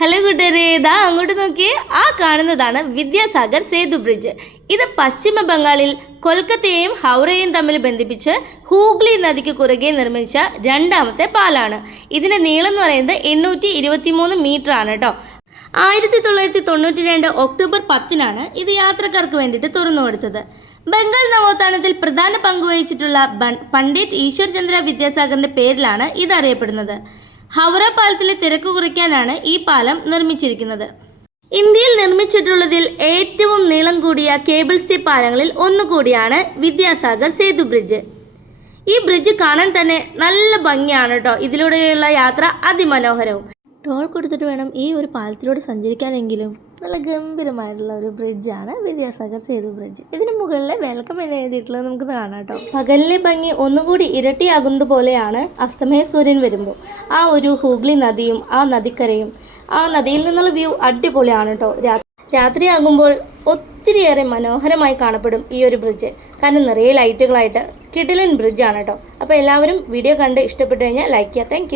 Hello കൂട്ടുകാരെ, ഇതാ അങ്ങോട്ട് നോക്കിയേ. ആ കാണുന്നതാണ് വിദ്യാസാഗർ സേതു ബ്രിഡ്ജ്. ഇത് പശ്ചിമ ബംഗാളിൽ കൊൽക്കത്തയെയും ഹൗറയെയും തമ്മിൽ ബന്ധിപ്പിച്ച് ഹൂഗ്ലി നദിക്ക് കുറുകെ നിർമ്മിച്ച രണ്ടാമത്തെ പാലാണ്. ഇതിൻ്റെ നീളം എന്ന് പറയുന്നത് 823 മീറ്റർ ആണ് കേട്ടോ. 1992 ഒക്ടോബർ 10 ഇത് യാത്രക്കാർക്ക് വേണ്ടിയിട്ട് തുറന്നു കൊടുത്തത്. ബംഗാൾ നവോത്ഥാനത്തിൽ പ്രധാന പങ്കുവഹിച്ചിട്ടുള്ള പണ്ഡിറ്റ് ഈശ്വർ ചന്ദ്ര വിദ്യാസാഗറിൻ്റെ പേരിലാണ് ഇത് അറിയപ്പെടുന്നത്. ഹൗറ പാലത്തിലെ തിരക്ക് കുറയ്ക്കാനാണ് ഈ പാലം നിർമ്മിച്ചിരിക്കുന്നത്. ഇന്ത്യയിൽ നിർമ്മിച്ചിട്ടുള്ളതിൽ ഏറ്റവും നീളം കൂടിയ കേബിൾ സ്റ്റേ പാലങ്ങളിൽ ഒന്നുകൂടിയാണ് വിദ്യാസാഗർ സേതു ബ്രിഡ്ജ്. ഈ ബ്രിഡ്ജ് കാണാൻ തന്നെ നല്ല ഭംഗിയാണ് കേട്ടോ. ഇതിലൂടെയുള്ള യാത്ര അതിമനോഹരവും. ടോൾ കൊടുത്തിട്ട് വേണം ഈ ഒരു പാലത്തിലൂടെ സഞ്ചരിക്കാനെങ്കിലും നല്ല ഗംഭീരമായിട്ടുള്ള ഒരു ബ്രിഡ്ജാണ് വിദ്യാസാഗർ സേതു ബ്രിഡ്ജ്. ഇതിന് മുകളിൽ വെൽക്കം എന്ന് എഴുതിയിട്ടുള്ളത് നമുക്ക് കാണാം കേട്ടോ. പകലിലെ ഭംഗി ഒന്നുകൂടി ഇരട്ടിയാകുന്നത് പോലെയാണ് അസ്തമയ സൂര്യൻ വരുമ്പോൾ ആ ഒരു ഹൂഗ്ലി നദിയും ആ നദിക്കരയും ആ നദിയിൽ നിന്നുള്ള വ്യൂ അടിപൊളിയാണ് കേട്ടോ. രാത്രിയാകുമ്പോൾ ഒത്തിരിയേറെ മനോഹരമായി കാണപ്പെടും ഈ ഒരു ബ്രിഡ്ജ്. കാരണം നിറയെ ലൈറ്റുകളായിട്ട് കിടിലൻ ബ്രിഡ്ജാണ് കേട്ടോ. അപ്പോൾ എല്ലാവരും വീഡിയോ കണ്ട് ഇഷ്ടപ്പെട്ടു കഴിഞ്ഞാൽ ലൈക്ക് ചെയ്യുക. താങ്ക്